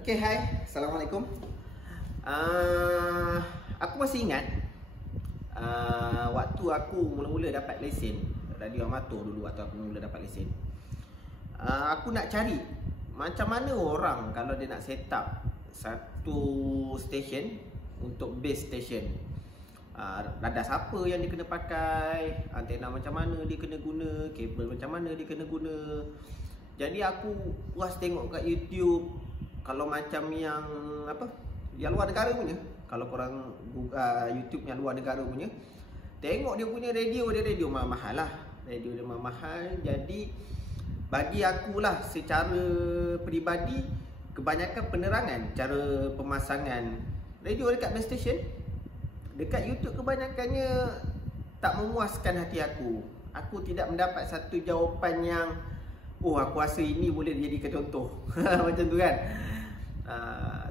Okay, hai. Assalamualaikum. uh, Aku masih ingat waktu aku mula-mula dapat lesen radio amatur dulu. Waktu aku mula dapat lesen, aku nak cari macam mana orang kalau dia nak set up satu station untuk base station. Radas apa yang dia kena pakai, antena macam mana dia kena guna, kabel macam mana dia kena guna. Jadi aku puas tengok kat YouTube. Kalau macam yang yang luar negara punya, kalau korang YouTube yang luar negara punya, tengok dia punya radio mahal lah. Radio dia mahal. Jadi bagi akulah secara peribadi, kebanyakan penerangan, cara pemasangan radio dekat base station dekat YouTube kebanyakannya tak memuaskan hati aku. Aku tidak mendapat satu jawapan yang aku rasa ini boleh dijadikan contoh. Macam tu kan.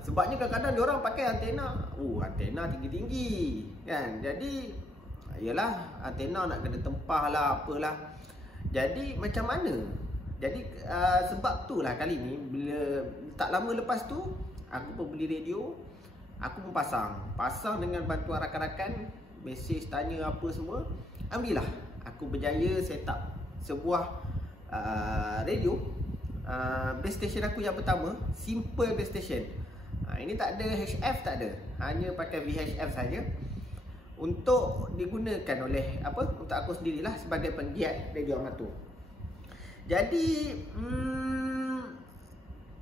Sebabnya kadang-kadang diorang pakai antena, antena tinggi-tinggi kan. Jadi yalah, antena nak kena tempah lah, apalah. Jadi macam mana? Jadi sebab tu lah kali ni, bila tak lama lepas tu aku pun beli radio. Aku pun pasang dengan bantuan rakan-rakan, mesej tanya apa semua. Alhamdulillah aku berjaya set up sebuah radio. Base station aku yang pertama, simple base station. Ini tak ada HF, tak ada, hanya pakai VHF saja, untuk digunakan oleh untuk aku sendirilah sebagai penggiat radio amatur. Jadi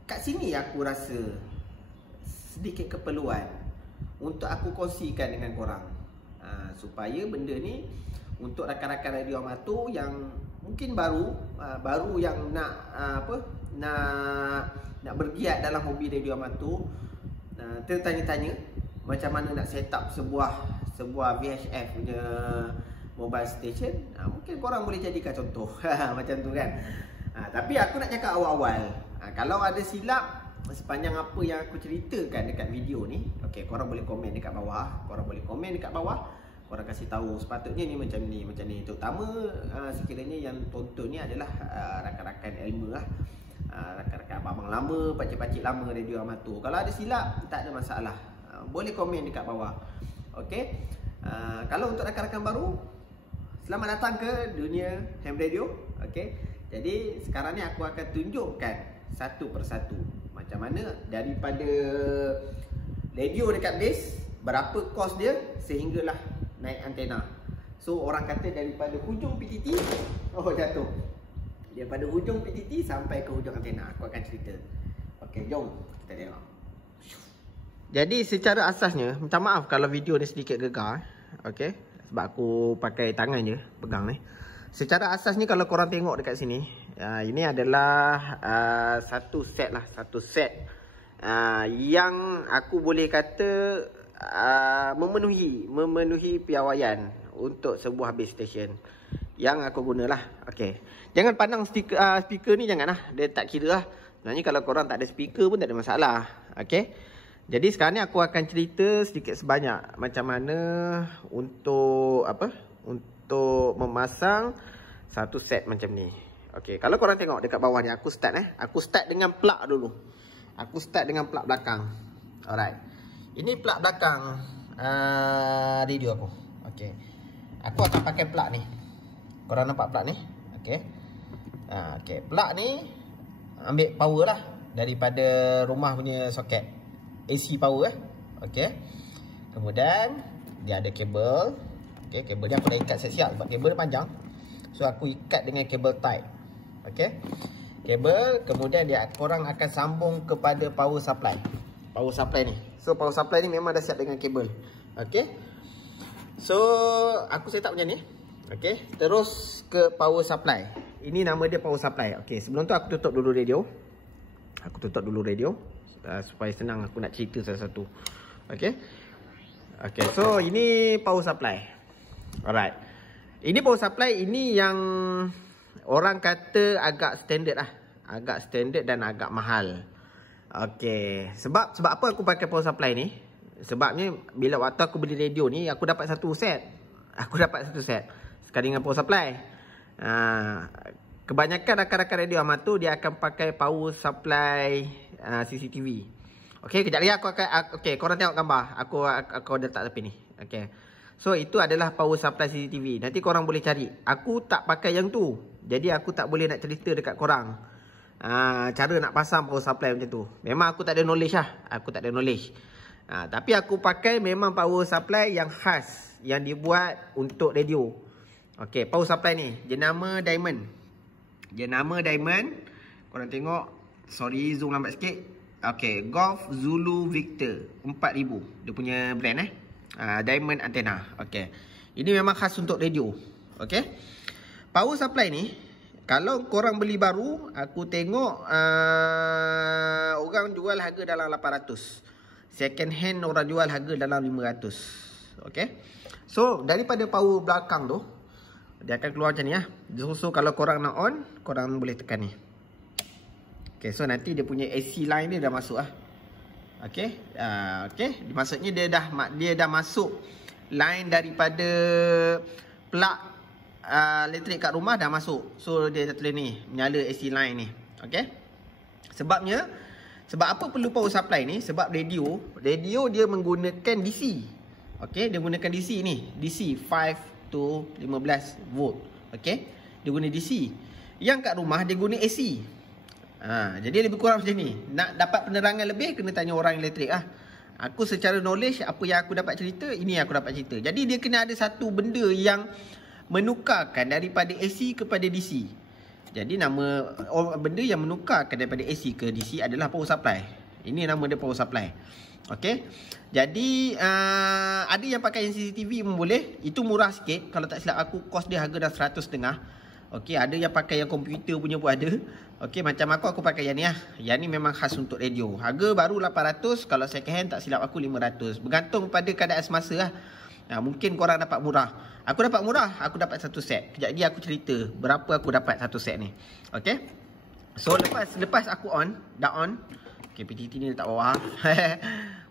kat sini aku rasa sedikit keperluan untuk aku kongsikan dengan korang, supaya benda ni untuk rakan-rakan radio amatur yang mungkin baru yang nak nak bergiat dalam hobi radio amatur, tertanya-tanya macam mana nak set up sebuah VHF punya mobile station. Mungkin korang boleh jadikan contoh. Macam tu kan. Tapi aku nak cakap awal-awal, kalau ada silap sepanjang apa yang aku ceritakan dekat video ni, korang boleh komen dekat bawah. Korang kasih tahu sepatutnya ni macam ni. Terutama sekiranya yang tonton ni adalah rakan-rakan ilmu lah, rakan-rakan abang lama, pakcik-pakcik lama radio amatur. Kalau ada silap, tak ada masalah, boleh komen dekat bawah. Kalau untuk rakan-rakan baru, selamat datang ke dunia ham radio. Jadi sekarang ni aku akan tunjukkan satu persatu macam mana daripada radio dekat base, berapa kos dia sehinggalah naik antena. So orang kata daripada hujung PTT jatuh. Daripada hujung PTT sampai ke hujung antena, aku akan cerita. Jom kita tengok. Jadi secara asasnya, minta maaf kalau video ni sedikit gegar, sebab aku pakai tangan je pegang ni. Secara asasnya kalau korang tengok dekat sini, ini adalah satu set yang aku boleh kata memenuhi piawaian untuk sebuah base station yang aku gunalah. Jangan pandang speaker ni, janganlah, dia tak kira lah. Sebenarnya kalau korang tak ada speaker pun tak ada masalah. Jadi sekarang ni aku akan cerita sedikit sebanyak macam mana untuk untuk memasang satu set macam ni. Kalau korang tengok dekat bawah ni, aku start dengan plug dulu. Aku start dengan plug belakang. Alright. Ini plug belakang radio aku. Aku akan pakai plug ni. Korang nampak plug ni? Plug ni ambil power lah daripada rumah punya soket AC power. Kemudian dia ada kabel. Kabel dia aku dah ikat siap-siap sebab kabel dia panjang. So aku ikat dengan kabel tight. Kabel, kemudian korang akan sambung kepada power supply. Power supply ni. So power supply ni memang dah siap dengan kabel. So aku set up macam ni. Terus ke power supply. Ini nama dia power supply. Sebelum tu aku tutup dulu radio. Supaya senang aku nak cerita satu-satu. So ini power supply. Alright. Ini power supply, ini yang orang kata agak standard lah. Agak standard dan agak mahal. Sebab apa aku pakai power supply ni? Sebabnya bila waktu aku beli radio ni, aku dapat satu set. Sekali dengan power supply. Kebanyakan rakan-rakan radio amatur dia akan pakai power supply CCTV. Okey, kejap lagi aku akan okey, korang tengok gambar. Aku letak tepi ni. Okey. So itu adalah power supply CCTV. Nanti korang boleh cari. Aku tak pakai yang tu. Jadi aku tak boleh nak cerita dekat korang. Cara nak pasang power supply macam tu. Memang aku tak ada knowledge lah. Aku tak ada knowledge. Tapi aku pakai memang power supply yang khas, yang dibuat untuk radio. Okey, power supply ni jenama Diamond. Jenama Diamond. Korang tengok. Sorry, zoom lambat sikit. Okey, Golf Zulu Victor 4000. Dia punya brand Diamond antenna. Okey. Ini memang khas untuk radio. Okey. Power supply ni kalau korang beli baru, aku tengok orang jual harga dalam 800. Second hand orang jual harga dalam 500. Okey. So, daripada power belakang tu, dia akan keluar macam ni . So kalau korang nak on, korang boleh tekan ni. Okay, so nanti dia punya AC line dia dah masuk Okay. Okay. Maksudnya dia dah masuk line daripada plug elektrik kat rumah dah masuk. So dia dah tulis ni, menyala AC line ni. Okay. Sebab apa perlu power supply ni? Sebab radio dia menggunakan DC. Okay, dia menggunakan DC ni. DC 5 to 15 volt. Okay. Dia guna DC. Yang kat rumah dia guna AC. Jadi lebih kurang macam ni. Nak dapat penerangan lebih, kena tanya orang elektrik Aku secara knowledge, apa yang aku dapat cerita, ini aku dapat cerita. Jadi dia kena ada satu benda yang menukarkan daripada AC kepada DC. Jadi nama benda yang menukarkan daripada AC ke DC adalah power supply. Ini nama dia power supply. Okay. Jadi ada yang pakai yang CCTV pun boleh. Itu murah sikit. Kalau tak silap aku, kos dia harga dah 150. Okey, ada yang pakai yang komputer punya pun ada. Okey, macam aku pakai yang ni Yang ni memang khas untuk radio. Harga baru 800, kalau second hand tak silap aku 500. Bergantung pada keadaan semasa mungkin korang dapat murah. Aku dapat murah, aku dapat satu set. Kejap lagi aku cerita berapa aku dapat satu set ni. Okey. So lepas aku dah on. Okey, PTT ni letak bawah.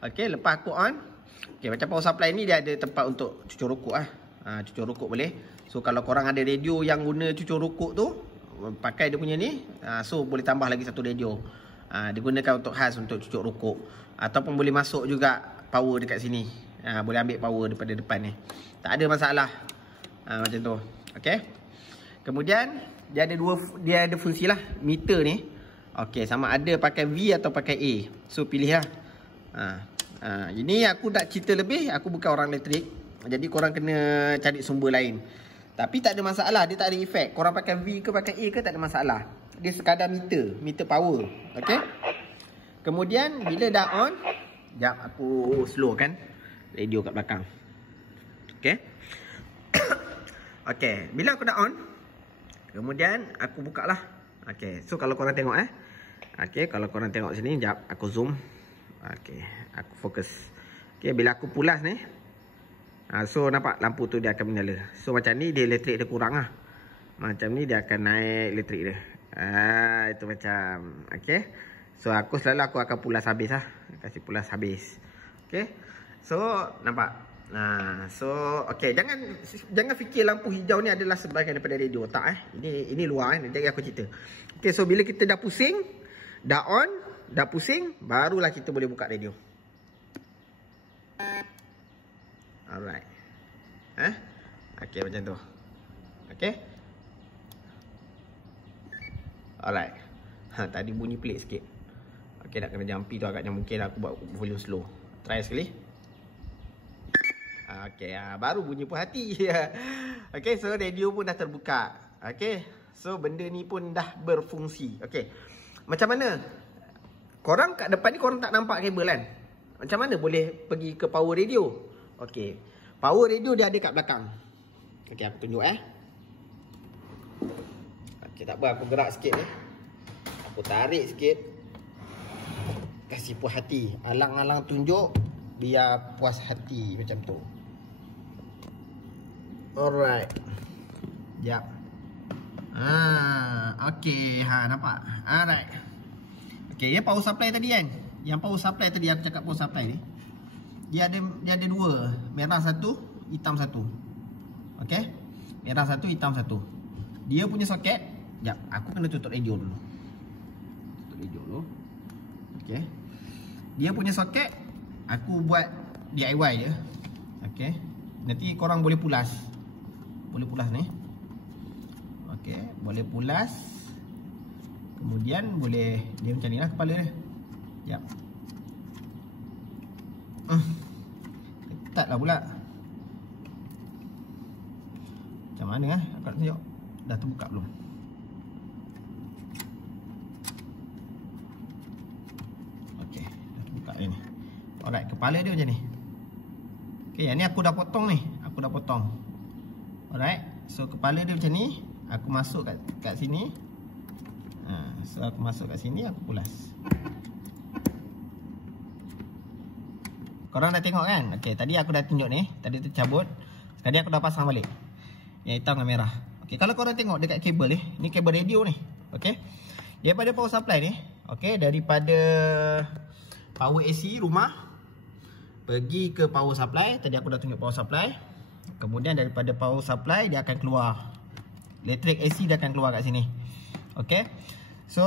Okey, lepas aku on. Okey, macam power supply ni dia ada tempat untuk cucur rokok cucur rokok boleh. So kalau korang ada radio yang guna cucur rokok tu, pakai dia punya ni, so boleh tambah lagi satu radio. Digunakan untuk khas untuk cucur rokok. Ataupun boleh masuk juga power dekat sini. Boleh ambil power daripada depan ni. Tak ada masalah. Macam tu. Okey. Kemudian dia ada fungsi lah meter ni. Okey, sama ada pakai V atau pakai A. So pilih lah. Ini aku nak cerita lebih, aku bukan orang elektrik. Jadi korang kena cari sumber lain. Tapi tak ada masalah, dia tak ada efek. Korang pakai V ke pakai A ke tak ada masalah. Dia sekadar meter power. Okey. Kemudian bila dah on, jap aku slow kan radio kat belakang. Okey. Okey, bila aku dah on, kemudian aku buka lah. Okey, so kalau korang tengok Okey, kalau korang tengok sini, jap aku zoom. Okey, aku fokus. Okey, bila aku pulas ni, so nampak lampu tu dia akan menyala. So macam ni dia elektrik dia kurang Macam ni dia akan naik elektrik dia. Itu macam. Okey. So aku akan pulas habis Kasih pulas habis. Okey. So nampak. So okey, jangan fikir lampu hijau ni adalah sebahagian daripada radio. Tak Ini luar Nanti aku cerita. Okey, so bila kita dah pusing, dah on, dah pusing, barulah kita boleh buka radio. Alright. Okey, macam tu. Okey. Alright. Tadi bunyi pelik sikit. Okey, nak kena jumpy tu agaknya mungkin aku buat volume slow. Try sekali. Okey, baru bunyi puas hati. Okey, so radio pun dah terbuka. Okey. So benda ni pun dah berfungsi. Okey. Macam mana? Korang kat depan ni korang tak nampak kabel kan? Macam mana boleh pergi ke power radio? Okey. Power radio dia ada kat belakang. Okey, aku tunjuk Okey, tak apa, aku gerak sikit ni. Aku tarik sikit. Kasih puas hati. Alang-alang tunjuk, biar puas hati macam tu. Alright. Jap. Okey, nampak. Alright. Okey, yang power supply tadi kan? Yang power supply tadi aku cakap power supply ni. Dia ada dua, merah satu, hitam satu. Okey? Merah satu, hitam satu. Dia punya soket, jap, aku kena tutup radio dulu. Tutup radio dulu. Okey. Dia punya soket aku buat DIY je. Okey. Nanti korang boleh pulas. Boleh pulas ni. Okey, boleh pulas. Kemudian boleh dia macam ni lah kepala dia. Jap. Ketat lah pula. Macam mana aku nak tunjuk. Dah terbuka belum? Okey, dah terbuka ni. Alright, kepala dia macam ni. Okey, yang ni aku dah potong ni. Aku dah potong. Alright, so kepala dia macam ni. Aku masuk kat sini. So aku masuk kat sini, aku pulas. Korang dah tengok kan? Okey, tadi aku dah tunjuk ni. Tadi tu cabut. Sekali aku dah pasang balik. Yang hitam dengan merah. Okey, kalau korang tengok dekat kabel ni kabel radio ni. Okey. Daripada power supply ni, okey, daripada power AC rumah pergi ke power supply. Tadi aku dah tunjuk power supply. Kemudian daripada power supply dia akan keluar. Elektrik AC dia akan keluar kat sini. Okey. So,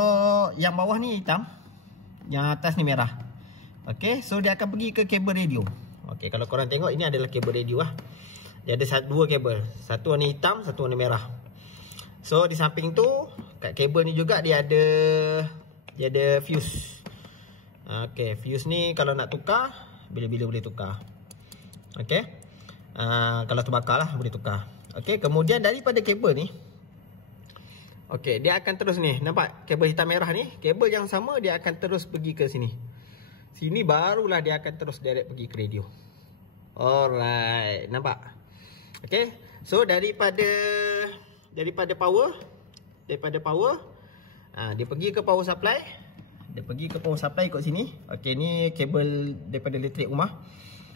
yang bawah ni hitam, yang atas ni merah. Okey, so dia akan pergi ke kabel radio. Okey, kalau korang tengok ini adalah kabel radio lah. Dia ada dua kabel, satu warna hitam, satu warna merah. So di samping tu kat kabel ni juga dia ada fuse. Okey, fuse ni kalau nak tukar bila-bila boleh tukar. Okey. Kalau terbakar lah boleh tukar. Okey, kemudian daripada kabel ni, okey, dia akan terus ni. Nampak kabel hitam merah ni? Kabel yang sama dia akan terus pergi ke sini. Sini barulah dia akan terus direct pergi ke radio. Alright, nampak? Okey. So daripada power, dia pergi ke power supply. Dia pergi ke power supply ikut sini. Okey, ni kabel daripada elektrik rumah.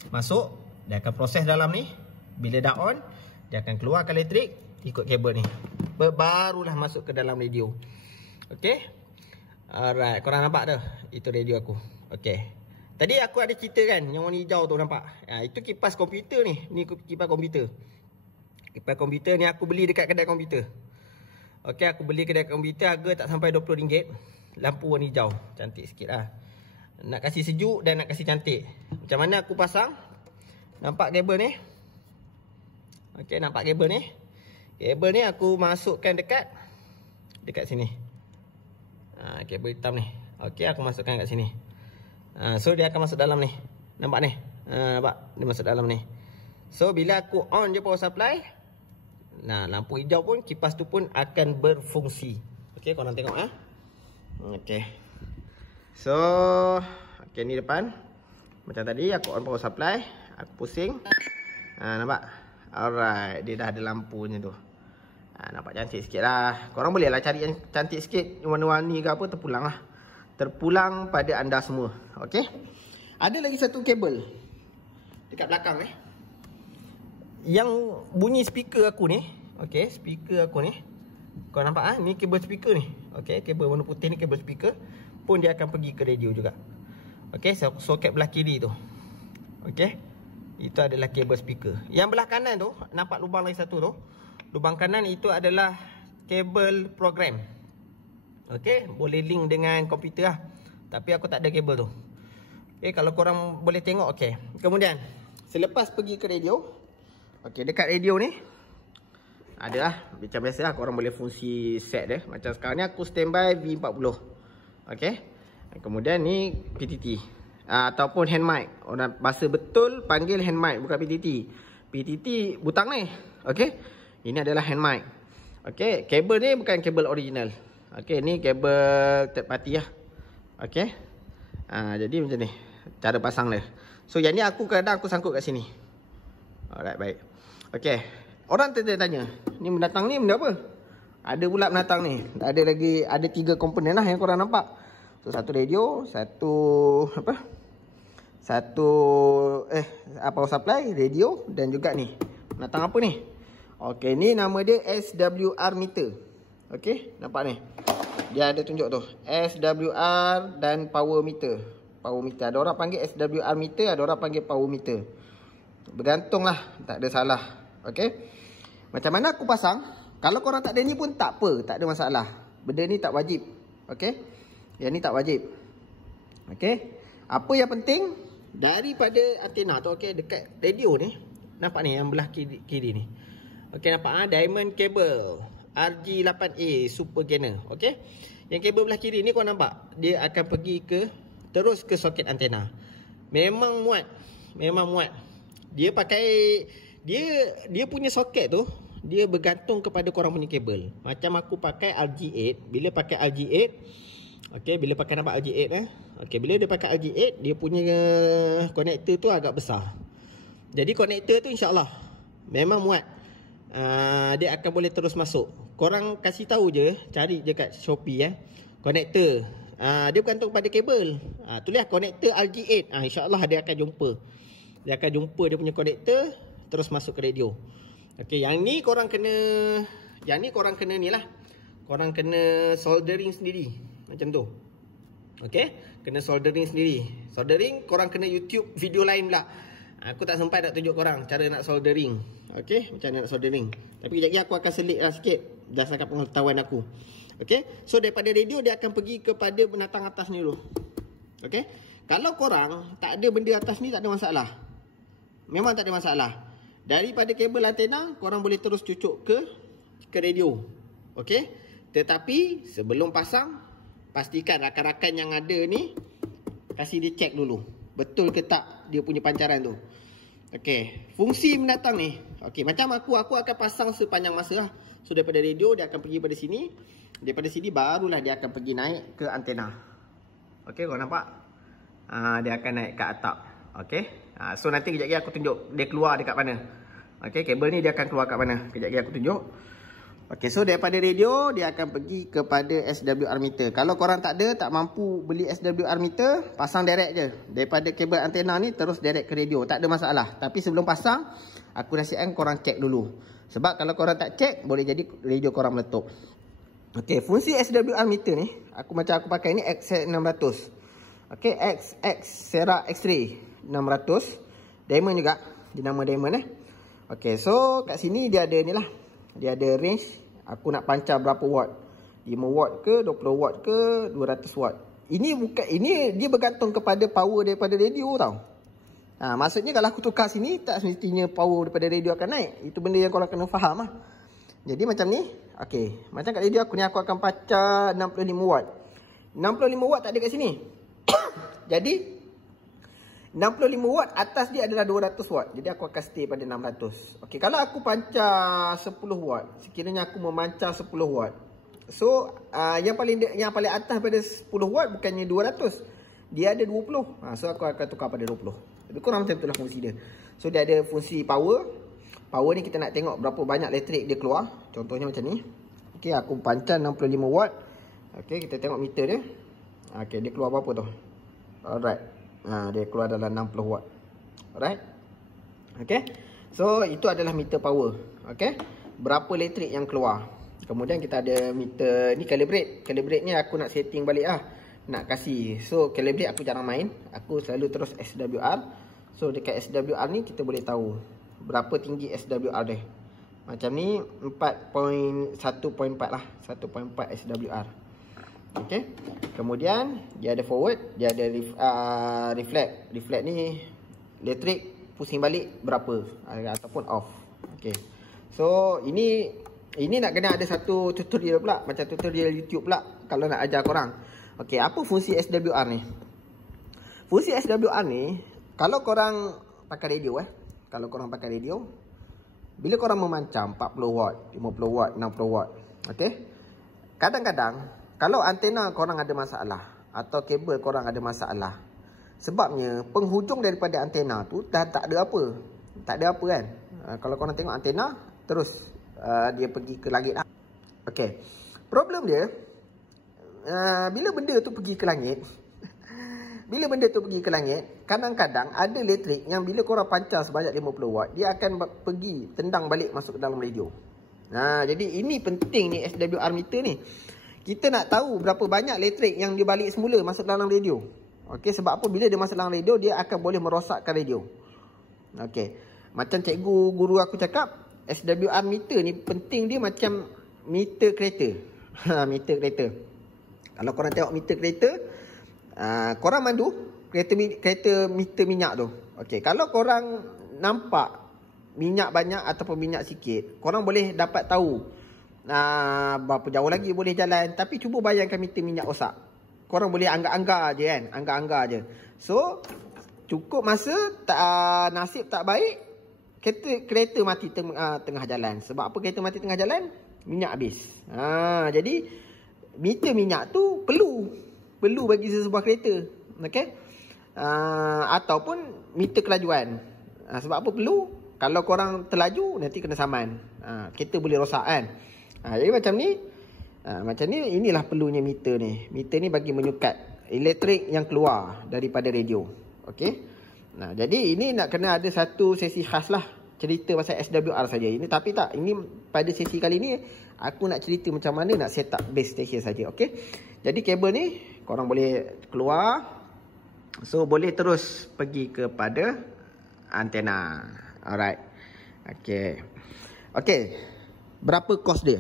Masuk, dia akan proses dalam ni. Bila dah on, dia akan keluarkan elektrik ikut kabel ni. Barulah masuk ke dalam radio. Okey. Alright, korang nampak dah? Itu radio aku. Okey. Tadi aku ada cerita kan, yang warna hijau tu nampak? Itu kipas komputer ni. Ni kipas komputer. Kipas komputer ni aku beli dekat kedai komputer. Okey, aku beli kedai komputer harga tak sampai RM20. Lampu warna hijau. Cantik sikit lah. Nak kasih sejuk dan nak kasih cantik. Macam mana aku pasang? Nampak kabel ni? Okey, nampak kabel ni? Kabel ni aku masukkan dekat sini. Kabel hitam ni. Okey, aku masukkan kat sini. So dia akan masuk dalam ni. Nampak ni? Nampak? Dia masuk dalam ni. So bila aku on je power supply, lampu hijau pun, kipas tu pun akan berfungsi. Okey, korang tengok ya. Okey. So, okey, ni depan. Macam tadi aku on power supply, aku pusing. Nampak? Alright, dia dah ada lampunya tu. Nampak cantik sikit lah. Korang boleh lah cari yang cantik sikit, warna-warni ke apa, terpulang lah. Terpulang pada anda semua. Okey. Ada lagi satu kabel dekat belakang ni, yang bunyi speaker aku ni. Okey, speaker aku ni. Kau nampak ni kabel speaker ni. Okey, kabel warna putih ni kabel speaker pun dia akan pergi ke radio juga. Okey, soket belah kiri tu. Okey. Itu adalah kabel speaker. Yang belah kanan tu, nampak lubang lagi satu tu. Lubang kanan itu adalah kabel program. Okey, boleh link dengan komputer lah. Tapi aku tak ada kabel tu. Okey, kalau korang boleh tengok, okey. Kemudian, selepas pergi ke radio, okey, dekat radio ni adalah macam biasa lah, korang boleh fungsi set dia. Macam sekarang ni aku standby V40. Okey. Kemudian ni PTT. Ataupun hand mic. Orang bahasa betul panggil hand mic, bukan PTT. PTT butang ni. Okey. Ini adalah hand mic. Okey, kabel ni bukan kabel original. Okey, ni kabel third party lah. Okey. Jadi macam ni cara pasang dia. So yang ni aku kadang aku sangkut kat sini. Alright, baik. Okey. Orang tanya, ni mendatang ni benda apa? Ada pula mendatang ni. Ada lagi, ada 3 komponen lah yang korang nampak. So satu radio, power supply, radio dan juga ni. Mendatang apa ni? Okey, ni nama dia SWR meter. Okey, nampak ni. Dia ada tunjuk tu. SWR dan power meter. Power meter. Ada orang panggil SWR meter, ada orang panggil power meter. Bergantung lah, tak ada salah. Okey. Macam mana aku pasang? Kalau korang tak ada ni pun tak apa, tak ada masalah. Benda ni tak wajib. Okey. Yang ni tak wajib. Okey. Apa yang penting daripada antena tu, okey, dekat radio ni, nampak ni yang belah kiri ni. Okey, nampak diamond cable RG8A super gainer. Okey. Yang kabel belah kiri ni kau nampak, dia akan pergi terus ke soket antena. Memang muat. Dia pakai dia punya soket tu, dia bergantung kepada korang punya kabel. Macam aku pakai RG8, bila pakai RG8, okey, bila pakai nampak RG8 okey, bila dia pakai RG8, dia punya konektor tu agak besar. Jadi konektor tu insya-Allah memang muat. Dia akan boleh terus masuk. Korang kasih tahu je, cari je kat Shopee konektor. Dia bergantung pada kabel. Tulis konektor RG8. InsyaAllah dia akan jumpa. Dia akan jumpa dia punya konektor, terus masuk ke radio. Okey, yang ni korang kena ni lah. Korang kena soldering sendiri. Macam tu. Okey, kena soldering sendiri. Soldering korang kena YouTube video lain pula. Aku tak sempat nak tunjuk korang cara nak soldering. Okey, macam mana nak soldering. Tapi kejap lagi aku akan selit lah sikit berdasarkan pengetahuan aku. Okey, so daripada radio dia akan pergi kepada penatang atas ni dulu. Okey, kalau korang tak ada benda atas ni tak ada masalah. Memang tak ada masalah. Daripada kabel antena korang boleh terus cucuk ke radio. Okey, tetapi sebelum pasang, pastikan rakan-rakan yang ada ni kasih dia check dulu. Betul ke tak dia punya pancaran tu. Okey, fungsi mendatang ni. Okey, macam aku akan pasang sepanjang masa lah. So daripada radio dia akan pergi pada sini. Daripada sini barulah dia akan pergi naik ke antena. Okey, kau nampak? Dia akan naik ke atap. Okey. So nanti kejap lagi aku tunjuk dia keluar dekat mana. Okey, kabel ni dia akan keluar kat mana. Kejap lagi aku tunjuk. Okey, so daripada radio dia akan pergi kepada SWR meter. Kalau korang tak mampu beli SWR meter, pasang direct je. Daripada kabel antena ni terus direct ke radio, tak ada masalah. Tapi sebelum pasang, aku nasihatkan korang check dulu. Sebab kalau korang tak check, boleh jadi radio korang meletup. Okey, fungsi SWR meter ni, aku pakai ni X600. Okey, XX Sera X-ray 600. Diamond juga, dia nama diamond Okey, so kat sini dia ada ni lah. Dia ada range, aku nak pancar berapa watt. 5 watt ke, 20 watt ke, 200 watt. Ini dia bergantung kepada power daripada radio tau. Maksudnya kalau aku tukar sini, tak semestinya power daripada radio akan naik. Itu benda yang korang kena faham lah. Jadi macam ni, okey. Macam kat radio aku ni, aku akan pancar 65 watt. 65 watt tak ada kat sini. Jadi 65 watt atas dia adalah 200 watt. Jadi aku akan stay pada 600. Okey, kalau aku pancar 10 watt, sekiranya aku memancar 10 watt. So, yang paling atas pada 10 watt bukannya 200. Dia ada 20. So aku akan tukar pada 20. Lebih kurang macam itulah fungsi dia. So dia ada fungsi power. Power ni kita nak tengok berapa banyak elektrik dia keluar. Contohnya macam ni. Okey, aku pancar 65 watt. Okey, kita tengok meter dia. Okey, dia keluar berapa tu? Alright. Dia keluar dalam 60 watt. Alright. Okay. So itu adalah meter power. Okay. Berapa elektrik yang keluar. Kemudian kita ada meter ni calibrate. Calibrate ni aku nak setting balik lah. Nak kasih. So calibrate aku jarang main. Aku selalu terus SWR. So dekat SWR ni kita boleh tahu berapa tinggi SWR dia. Macam ni 1.4 lah. 1.4 SWR. Okey. Kemudian dia ada forward, dia ada reflect. Reflect ni elektrik pusing balik berapa ataupun off. Okey. So ini nak kena ada satu tutorial pula, macam tutorial YouTube pula kalau nak ajar korang. Okey, apa fungsi SWR ni? Fungsi SWR ni kalau korang pakai radio kalau korang pakai radio, bila korang memancar 40 watt, 50 watt, 60 watt. Okey. Kadang-kadang kalau antena korang ada masalah atau kabel korang ada masalah, sebabnya penghujung daripada antena tu dah tak ada apa. Tak ada apa kan. Kalau korang tengok antena, terus dia pergi ke langit lah. Okay. Problem dia, bila benda tu pergi ke langit, kadang-kadang ada elektrik yang bila korang pancar sebanyak 50 watt, dia akan pergi tendang balik masuk ke dalam radio. Jadi ini penting ni SWR meter ni. Kita nak tahu berapa banyak elektrik yang dia balik semula masuk dalam radio. Okey, sebab apa? Bila dia masuk dalam radio, dia akan boleh merosakkan radio. Okey. Macam guru aku cakap, SWR meter ni penting dia macam meter kereta. Meter kereta. Kalau korang tengok meter kereta, korang mandu, kereta meter minyak tu. Okey, kalau korang nampak minyak banyak ataupun minyak sikit, korang boleh dapat tahu berapa jauh lagi boleh jalan. Tapi cuba bayangkan meter minyak rosak. Korang boleh anggap-anggap je kan, anggap-anggap je. So cukup masa nasib tak baik, kereta mati tengah jalan. Sebab apa kereta mati tengah jalan? Minyak habis. Jadi meter minyak tu perlu bagi sesebuah kereta. Okey. Ataupun meter kelajuan. Sebab apa perlu? Kalau korang terlaju nanti kena saman. Kereta boleh rosak kan. Jadi macam ni, inilah perlunya meter ni. Meter ni bagi menyukat elektrik yang keluar daripada radio. Okey. Jadi ini nak kena ada satu sesi khas lah, cerita pasal SWR saja. Ini pada sesi kali ni aku nak cerita macam mana nak set up base station saja. Okey. Jadi kabel ni korang boleh keluar. So boleh terus pergi kepada antena. Alright. Okey. Berapa kos dia?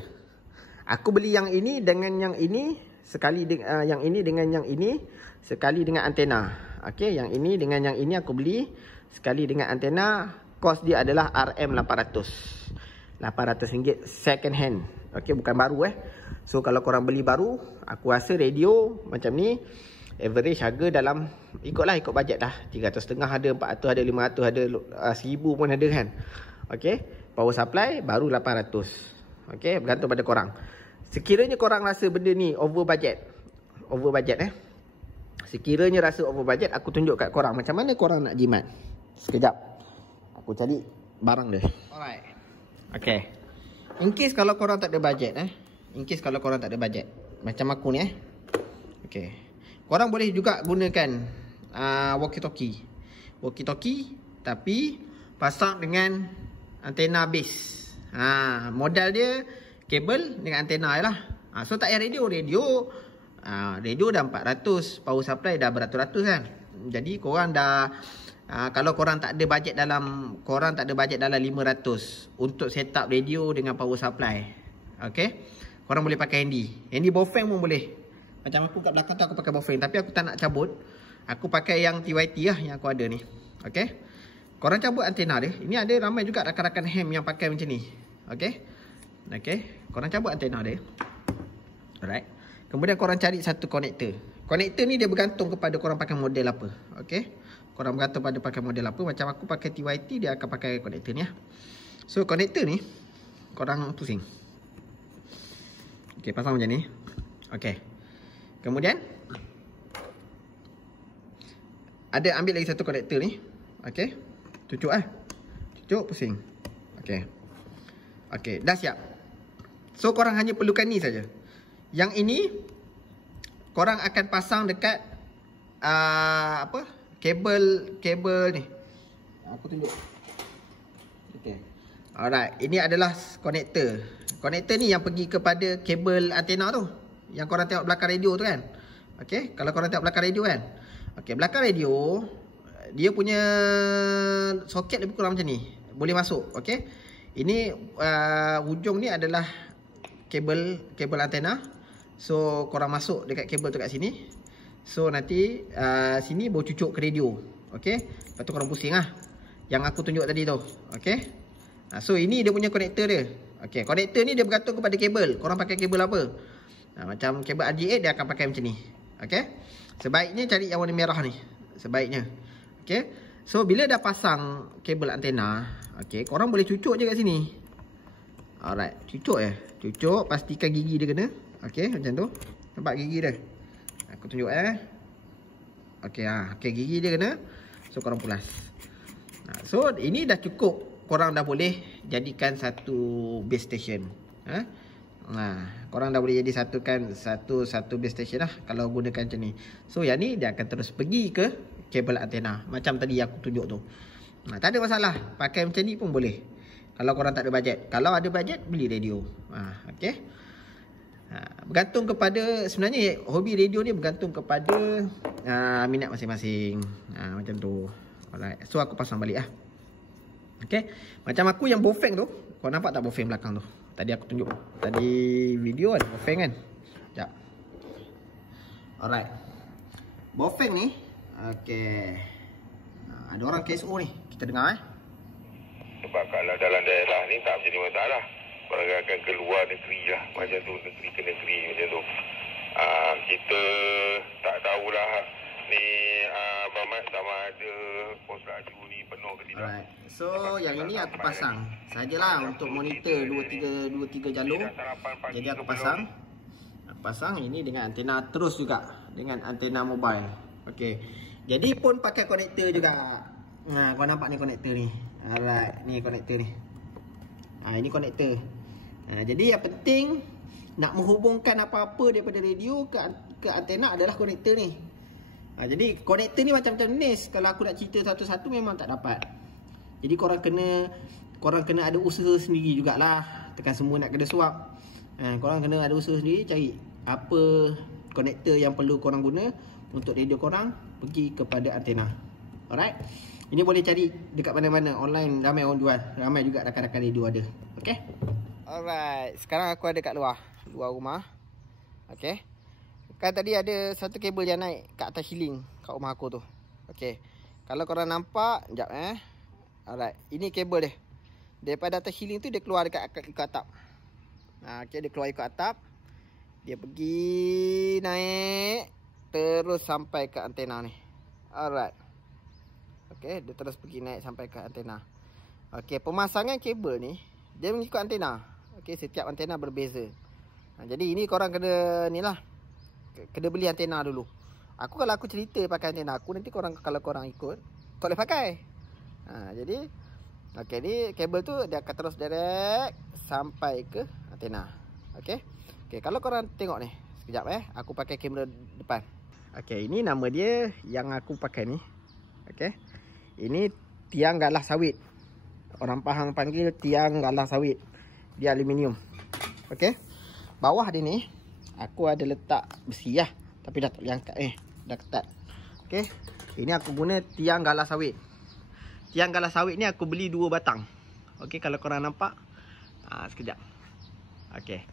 Aku beli yang ini dengan yang ini sekali dengan yang ini dengan yang ini sekali dengan antena. Okey, yang ini dengan yang ini aku beli sekali dengan antena. Kos dia adalah RM800. RM800 second hand. Okey, bukan baru So kalau korang beli baru, aku rasa radio macam ni average harga dalam ikut bajet lah. 300.5 ada, 400 ada, 500 ada, 1000 pun ada kan. Okey, power supply baru 800. Okey, bergantung pada korang. Sekiranya korang rasa benda ni over budget. Sekiranya rasa over budget, aku tunjuk kat korang macam mana korang nak jimat. Sekejap aku cari barang dia. Alright. Okey. In case kalau korang tak ada budget macam aku ni Okey. Korang boleh juga gunakan walkie-talkie tapi pasang dengan antena base. Modal dia kabel dengan antena je lah. So tak payah radio dah 400, power supply dah beratus-ratus kan. Jadi korang dah kalau korang tak ada bajet dalam 500 untuk set up radio dengan power supply. Okey. Korang boleh pakai handy Bofeng pun boleh. Macam aku kat belakang tu aku pakai Bofeng, tapi aku tak nak cabut. Aku pakai yang TYT lah yang aku ada ni. Okey. Korang cabut antena dia. Ini ada ramai juga rakan-rakan ham yang pakai macam ni. Okey. Korang cabut antena dia. Alright. Kemudian korang cari satu konektor. Konektor ni dia bergantung kepada korang pakai model apa. Okey. Korang bergantung pada pakai model apa. Macam aku pakai TYT, dia akan pakai konektor ni lah. So konektor ni korang pusing. Okey, pasang macam ni. Okey. Kemudian ambil lagi satu konektor ni. Okey. Cucuk pusing. Okey, dah siap. So korang hanya perlukan ni saja. Yang ini korang akan pasang dekat kabel ni. Aku tunjuk. Okey. Alright, ini adalah konektor. Konektor ni yang pergi kepada kabel antena tu. Yang korang tengok belakang radio tu kan. Okey, kalau korang tengok belakang radio kan. Okey, belakang radio dia punya soket lebih kurang macam ni. Boleh masuk, okey. Ini hujung ni adalah kabel antena. So korang masuk dekat kabel tu kat sini. So nanti sini baru cucuk ke radio. Okey. Lepas tu korang pusing lah yang aku tunjuk tadi tu. Okey. So ini dia punya konektor dia. Okey, konektor ni dia bergantung kepada kabel. Korang pakai kabel apa? Macam kabel RJ8 dia akan pakai macam ni. Okey. Sebaiknya cari yang warna merah ni. Sebaiknya. Okey. So bila dah pasang kabel antena, okey, korang boleh cucuk je kat sini. Alright, cucuk je. Cucuk, pastikan gigi dia kena. Okey, macam tu. Nampak gigi dia? Aku tunjuk Okey, okey, gigi dia kena. So korang pulas. So ini dah cukup. Korang dah boleh jadikan satu base station. Korang dah boleh jadi satu base station lah kalau gunakan macam ni. So yang ni dia akan terus pergi ke kabel antena macam tadi aku tunjuk tu. Tak ada masalah. Pakai macam ni pun boleh. Kalau korang tak ada bajet. Kalau ada bajet, beli radio. Okey. Bergantung kepada, sebenarnya hobi radio ni bergantung kepada minat masing-masing. Macam tu. Alright. So aku pasang balik lah. Okey. Macam aku yang Bofeng tu. Kau nampak tak Bofeng belakang tu? Tadi aku tunjuk. Tadi video kan Bofeng kan. Sekejap. Alright. Bofeng ni Okey. Ada orang KSO ni. Kita dengar Sebab kalau dalam daerah ni tak menjadi masalah. Orang akan keluar negeri lah. Macam tu, negeri ke negeri macam tu. Kita tak tahulah ni Abang Mat sama ada pos laju ni penuh ke tidak. Alright. So yang ini aku pasang sajalah untuk monitor 2-3 jalur. Jadi aku pasang ini dengan antena terus juga, dengan antena mobile. Okey. Jadi pun pakai konektor juga. Kau nampak ni konektor ni. Alright, ni konektor ni. Ini konektor. Jadi yang penting nak menghubungkan apa-apa daripada radio ke antena adalah konektor ni. Jadi konektor ni macam-macam jenis. Kalau aku nak cerita satu-satu memang tak dapat. Jadi korang kena ada usaha sendiri jugalah. Tekan semua nak kena suap. Korang kena ada usaha sendiri, cari apa konektor yang perlu korang guna untuk radio korang, pergi kepada antena. Alright. Ini boleh cari dekat mana-mana online, ramai orang jual. Ramai juga rakan-rakan radio ada. Okey. Alright, sekarang aku ada kat luar rumah. Okey. Kan tadi ada satu kabel yang naik kat atas ceiling kat rumah aku tu. Okey. Kalau korang nampak, jap Alright, ini kabel dia. Daripada atas ceiling tu dia keluar dekat ikut atap. Okey, dia keluar ikut atap. Dia pergi naik terus sampai ke antena ni. Alright. Okey, dia terus pergi naik sampai ke antena. Okey, pemasangan kabel ni dia mengikut antena. Okey, setiap antena berbeza. Jadi ini korang kena ni lah. Kena beli antena dulu. Kalau aku cerita pakai antena aku, nanti kalau korang ikut tak boleh pakai. Jadi okey, ni kabel tu dia akan terus direct sampai ke antena. Okey. Okey, kalau korang tengok ni, sekejap aku pakai kamera depan. Okey, ini nama dia yang aku pakai ni. Okey. Ini tiang galah sawit. Orang Pahang panggil tiang galah sawit. Dia aluminium. Okey. Bawah dia ni aku ada letak besi lah, tapi dah tak boleh angkat dah ketat. Okey. Ini aku guna tiang galah sawit. Tiang galah sawit ni aku beli 2 batang. Okey, kalau korang nampak. Sekejap. Okey.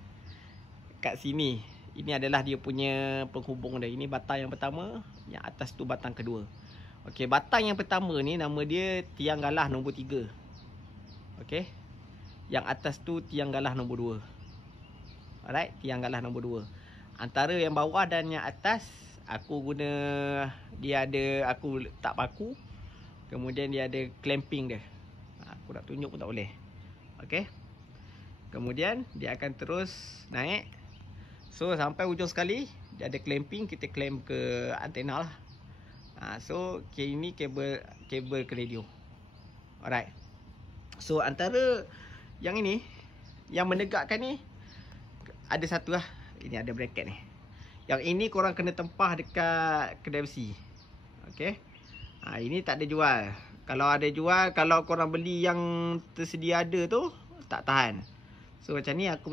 Kat sini, ini adalah dia punya penghubung dia. Ini batang yang pertama, yang atas tu batang kedua. Okey, batang yang pertama ni nama dia tiang galah nombor 3. Okey. Yang atas tu tiang galah nombor 2. Alright, tiang galah nombor 2. Antara yang bawah dan yang atas aku guna, dia ada, aku letak paku. Kemudian dia ada clamping dia. Aku nak tunjuk pun tak boleh. Okey. Kemudian dia akan terus naik. So sampai ujung sekali dia ada clamping, kita clamp ke antena lah. So ini kabel ke radio. Alright. So antara yang ini, yang menegakkan ni ada satu lah. Ini ada bracket ni. Yang ini korang kena tempah dekat kedai besi. Okey. Ini tak ada jual. Kalau ada jual, kalau korang beli yang tersedia ada tu, tak tahan. So macam ni aku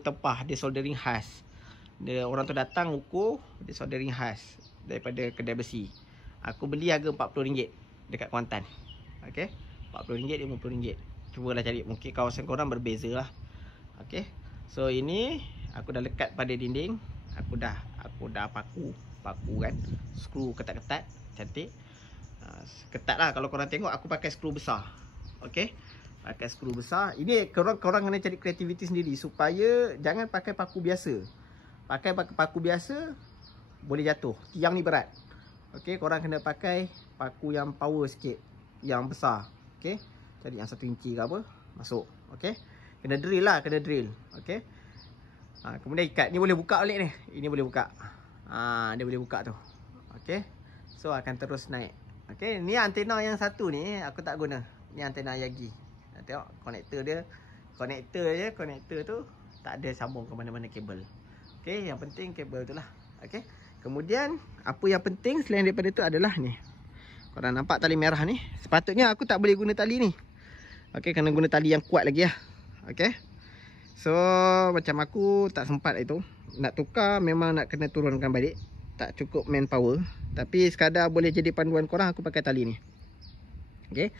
tempah. Dia soldering khas. Orang tu datang ukur, dia soldering khas daripada kedai besi. Aku beli harga RM40 dekat Kuantan. Okey. RM40, RM50. Cubalah cari, mungkin kawasan korang berbeza lah. Okey. So ini aku dah lekat pada dinding. Aku dah paku kan. Skru ketat-ketat, cantik. Ketat lah. Kalau korang tengok aku pakai skru besar. Okey. Pakai skru besar. Ini korang kena cari kreativiti sendiri supaya jangan pakai paku biasa. Pakai paku biasa boleh jatuh. Tiang ni berat. Okey, korang kena pakai paku yang power sikit, yang besar. Okey. Cari yang 1 inci ke apa, masuk. Okey. Kena drill lah, kena drill. Okey. Kemudian ikat. Ni boleh buka balik ni. Ini boleh buka. Dia boleh buka tu. Okey. So akan terus naik. Okey, ni antena yang satu ni aku tak guna. Ni antena Yagi. Tengok konektor dia. Konektor tu tak ada sambung ke mana-mana kabel. Okey, yang penting kabel tu lah. Okey. Kemudian apa yang penting selain daripada tu adalah ni. Korang nampak tali merah ni? Sepatutnya aku tak boleh guna tali ni. Okey, kena guna tali yang kuat lagi lah. Okey. So macam aku tak sempat itu. Nak tukar memang nak kena turunkan balik. Tak cukup manpower. Tapi sekadar boleh jadi panduan korang, aku pakai tali ni. Okey.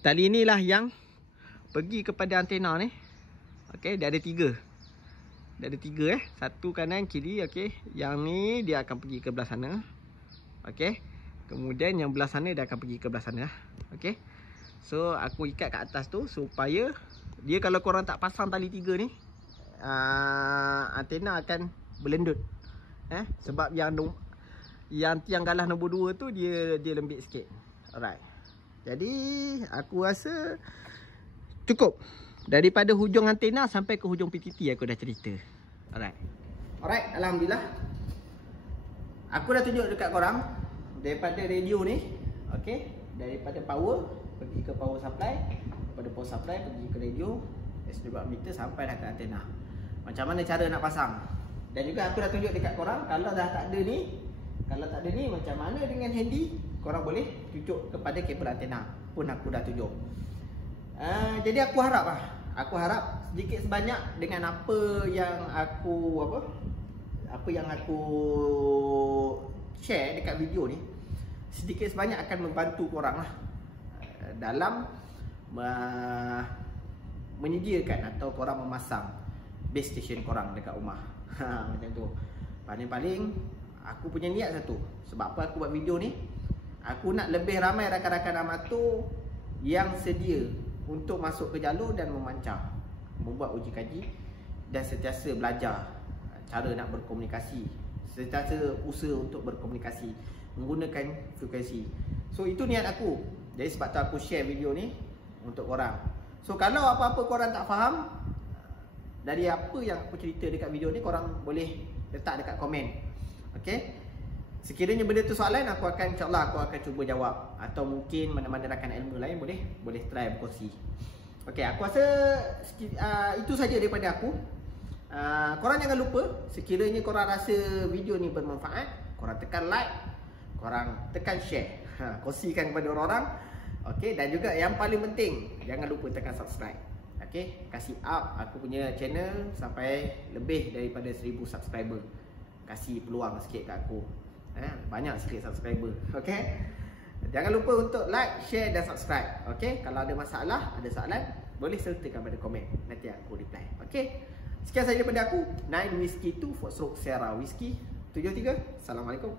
Tali inilah yang pergi kepada antena ni. Okey, dia ada 3. Dia ada 3 Satu kanan kiri. Okey. Yang ni dia akan pergi ke belah sana. Okey. Kemudian yang belah sana dia akan pergi ke belah sana. Okey. So aku ikat kat atas tu supaya dia, kalau korang tak pasang tali 3 ni, antena akan berlendut. Sebab yang tiang galah nombor 2 tu dia lembik sikit. Alright. Jadi aku rasa cukup. Daripada hujung antena sampai ke hujung PTT aku dah cerita. Alright, alhamdulillah. Aku dah tunjuk dekat korang daripada radio ni, okey, daripada power pergi ke power supply, daripada power supply pergi ke radio, SW meter sampai dah ke antena. Macam mana cara nak pasang. Dan juga aku dah tunjuk dekat korang kalau dah tak ada ni, macam mana dengan handy korang boleh cucuk kepada kabel antena pun aku dah tunjuk. Jadi aku harap sedikit sebanyak dengan apa yang aku share dekat video ni, sedikit sebanyak akan membantu korang lah dalam menyediakan atau korang memasang base station korang dekat rumah. Macam tu. Paling-paling aku punya niat satu. Sebab apa aku buat video ni? Aku nak lebih ramai rakan-rakan amatur yang sedia untuk masuk ke jalur dan memancar, membuat uji kaji dan sentiasa belajar cara nak berkomunikasi, sentiasa usaha untuk berkomunikasi menggunakan frekuensi. So itu niat aku. Jadi sebab tu aku share video ni untuk korang. So kalau apa-apa korang tak faham dari apa yang aku cerita dekat video ni, korang boleh letak dekat komen. Okey. Sekiranya benda tu soalan, insya-Allah aku akan cuba jawab, atau mungkin mana-mana rakan ilmu lain boleh try berkongsi. Okey, aku rasa itu saja daripada aku. Korang jangan lupa, sekiranya korang rasa video ni bermanfaat, korang tekan like, korang tekan share, kongsikan kepada orang-orang. Okey, dan juga yang paling penting, jangan lupa tekan subscribe. Okey, kasih up aku punya channel sampai lebih daripada 1000 subscriber. Kasih peluang sikit kat aku. Banyak sikit subscriber. Okey. Jangan lupa untuk like, share dan subscribe. Okey, kalau ada masalah, ada soalan, boleh sertakan pada komen. Nanti aku reply. Okey. Sekian saja daripada aku. 9 Whiskey 2 Foxtrot Sierra Whiskey 73. Assalamualaikum.